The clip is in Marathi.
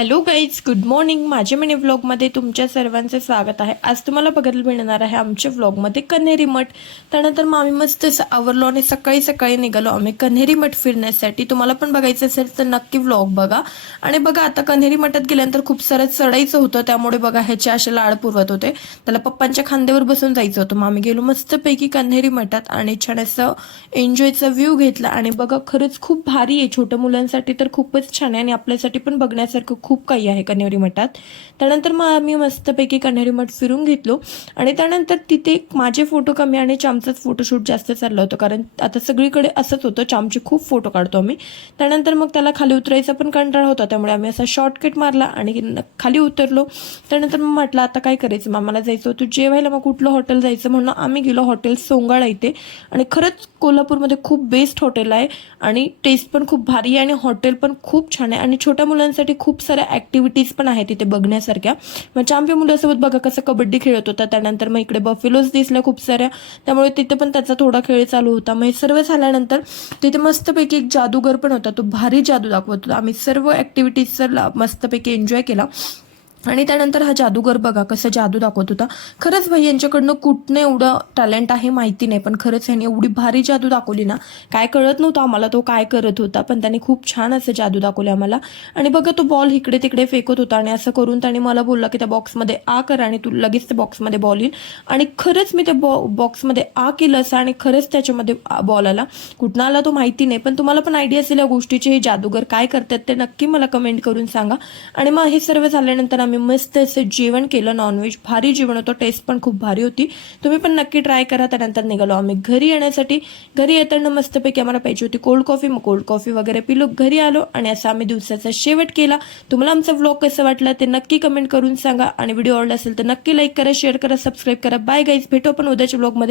Hello guys, good morning. माझ्या मिनी व्लॉगमध्ये तुमच्या सर्वांचे स्वागत आहे. आज तुम्हाला बघायला मिळणार आहे आमच्या व्लॉगमध्ये कन्हेरी मठ. त्यानंतर मग आम्ही मस्त आवरलो आणि सकाळी सकाळी निघालो आम्ही कन्हेरी मठ फिरण्यासाठी. तुम्हाला पण बघायचं असेल तर नक्की व्लॉग बघा. आणि बघा, आता कन्हेरी मठात गेल्यानंतर खूप सारं चढायचं होतं, त्यामुळे बघा ह्याचे असे लाड पुरवत होते. त्याला पप्पांच्या खांद्यावर बसून जायचं होतं. मग आम्ही गेलो मस्तपैकी कन्हेरी मठात आणि छान असं एन्जॉयचा व्ह्यू घेतला. आणि बघा, खरंच खूप भारी आहे. छोट्या मुलांसाठी तर खूपच छान आहे आणि आपल्यासाठी पण बघण्यासारखं खूप काही आहे कन्हेरी मठात. त्यानंतर मग आम्ही मस्तपैकी कन्हेरी मठ फिरून घेतलो आणि त्यानंतर तिथे माझे फोटो कमी आणि चामचाच फोटोशूट जास्त चाललं होतं, कारण आता सगळीकडे असंच होतं, चामचे खूप फोटो काढतो आम्ही. त्यानंतर मग त्याला खाली उतरायचा पण कंटाळा होता, त्यामुळे आम्ही असा शॉर्टकट मारला आणि खाली उतरलो. त्यानंतर मग म्हटलं आता काय करायचं, मामाला जायचं होतं जेवायला. मग कुठलं हॉटेल जायचं म्हणून आम्ही गेलो हॉटेल सोंगाळा इथे. आणि खरंच कोल्हापूरमध्ये खूप बेस्ट हॉटेल आहे आणि टेस्ट पण खूप भारी आहे आणि हॉटेल पण खूप छान आहे आणि छोट्या मुलांसाठी खूप साऱ्या ॲक्टिव्हिटीज पण आहेत तिथे बघण्यासारख्या. मग चांप्या मुलासोबत बघा कसं कबड्डी खेळत होता. त्यानंतर मग इकडे बफेलोज दिसल्या खूप साऱ्या, त्यामुळे तिथे पण त्याचा थोडा खेळ चालू होता. मग हे सर्व झाल्यानंतर तिथे मस्तपैकी एक जादूगर पण होता, तो भारी जादू दाखवत होता. आम्ही सर्व ॲक्टिव्हिटीजचा मस्तपैकी एन्जॉय केला. आणि त्यानंतर हा जादूगर बघा कसं जादू दाखवत होता. खरंच भाई, यांच्याकडनं कुठनं एवढं टॅलेंट आहे माहिती नाही, पण खरंच ह्याने एवढी भारी जादू दाखवली ना, काय कळत नव्हतं आम्हाला तो काय करत होता, पण त्याने खूप छान असं जादू दाखवले आम्हाला. आणि बघा, तो बॉल इकडे तिकडे फेकत होता आणि असं करून त्याने मला बोलला की त्या बॉक्समध्ये आ करा आणि तू लगेच त्या बॉक्समध्ये बॉल येईल. आणि खरंच मी त्या बॉक्समध्ये आ केलं असं आणि खरंच त्याच्यामध्ये बॉल आला. कुठनं आला तो माहिती नाही, पण तुम्हाला पण आयडिया असेल या गोष्टीचे, हे जादूगर काय करतात ते नक्की मला कमेंट करून सांगा. आणि मग हे सर्व झाल्यानंतर आम्ही मस्त असं जेवण केलं, नॉनव्हेज भारी जेवण होतं, टेस्ट पण खूप भारी होती. तुम्ही पण नक्की ट्राय करा. त्यानंतर निघालो आम्ही घरी येण्यासाठी. घरी येताना मस्तपैकी आम्हाला पाहिजे होती कोल्ड कॉफी, मग कोल्ड कॉफी वगैरे पिलो, घरी आलो आणि असं आम्ही दिवसाचा शेवट केला. तुम्हाला आमचा व्लॉग कसं वाटला ते नक्की कमेंट करून सांगा आणि व्हिडिओ आवडला असेल तर नक्की लाईक करा, शेअर करा, सबस्क्राईब करा. बाय गाईज, भेटू आपण उद्याच्या व्लॉगमध्ये.